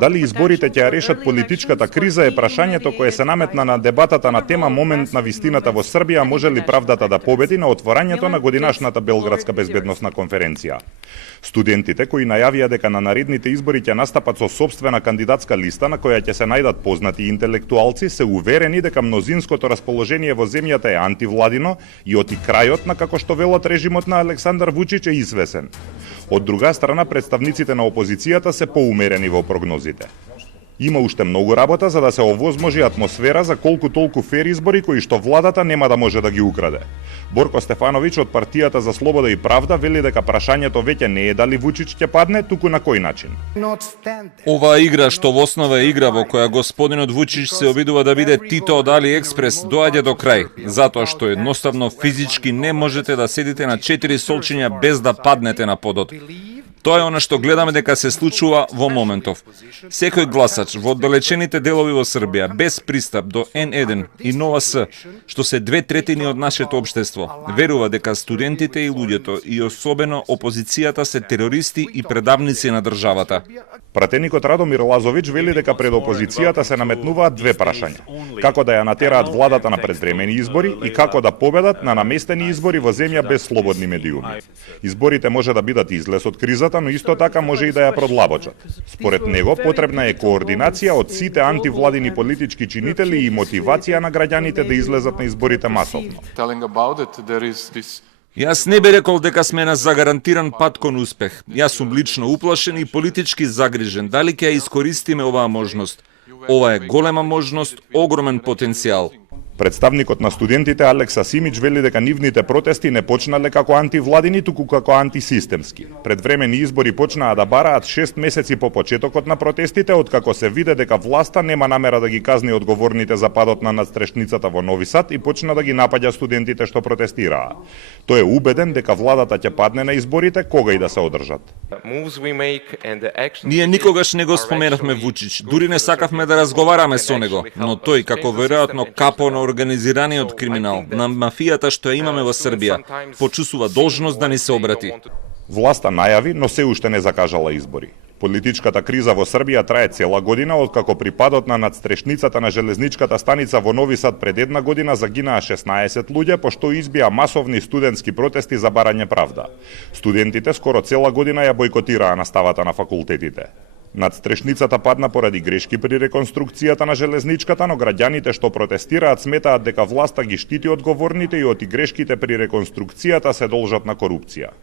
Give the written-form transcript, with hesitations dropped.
Дали изборите ќе ја решат политичката криза е прашањето кое се наметна на дебатата на тема момент на вистината во Србија, може ли правдата да победи на отворањето на годинашната Белградска безбедносна конференција. Студентите кои најавија дека на наредните избори ќе настапат со сопствена кандидатска листа на која ќе се најдат познати интелектуалци, се уверени дека мнозинското расположение во земјата е антивладино и оти крајот на, како што велат, режимот на Александар Вучич е извесен. Од друга страна, представниците на опозицијата се поумерени во прогнозите. Има уште многу работа за да се овозможи атмосфера за колку толку фер избори кои што владата нема да може да ги украде. Борко Стефановиќ од партијата за слобода и правда вели дека прашањето веќе не е дали Вучич ќе падне, туку на кој начин. Оваа игра што во основа е игра во која господинот Вучич се обидува да биде Тито од Алиекспрес, доаѓа до крај, затоа што едноставно физички не можете да седите на 4 солчиња без да паднете на подот. Тоа е она што гледаме дека се случува во моментов. Секој гласач во оддалечените делови во Србија, без пристап до N1 и Нова С, што се 2/3 од нашето општество, верува дека студентите и луѓето, и особено опозицијата, се терористи и предавници на државата. Пратеникот Радомир Лазовиќ вели дека пред опозицијата се наметнуваат две прашања: како да ја натераат владата на предвремени избори и како да победат на наместени избори во земја без слободни медиуми. Изборите може да бидат излез од кризата, но исто така може и да ја продлабочат. Според него потребна е координација од сите антивладини политички чинители и мотивација на граѓаните да излезат на изборите масовно. Јас не би рекол дека сме на загарантиран пат кон успех. Јас сум лично уплашен и политички загрижен. Дали ќе ја искористиме оваа можност? Ова е голема можност, огромен потенцијал. Представникот на студентите Алекса Симич вели дека нивните протести не почнале како антивладини, туку како антисистемски. Предвремени избори почнаа да бараат 6 месеци по почетокот на протестите, откако се виде дека власта нема намера да ги казни одговорните за падот на надстрешницата во Нови Сад и почна да ги напаѓа студентите што протестираа. Тој е убеден дека владата ќе падне на изборите кога и да се одржат. Ние никогаш не го споменавме Вучич, дури не сакавме да разговараме со него, но тој, како веројатно капо на организираниот криминал, на мафијата што ја имаме во Србија, почувствува должност да ни се обрати. Власта најави, но се уште не закажала избори. Политичката криза во Србија трае цела година, откако при падот на надстрешницата на железничката станица во Нови Сад пред една година загинаа 16 луѓе, пошто избија масовни студентски протести за барање правда. Студентите скоро цела година ја бойкотираа наставата на факултетите. Надстрешницата падна поради грешки при реконструкцијата на железничката, но граѓаните што протестираат сметаат дека власта ги штити одговорните и оти грешките при реконструкцијата се должат на корупција.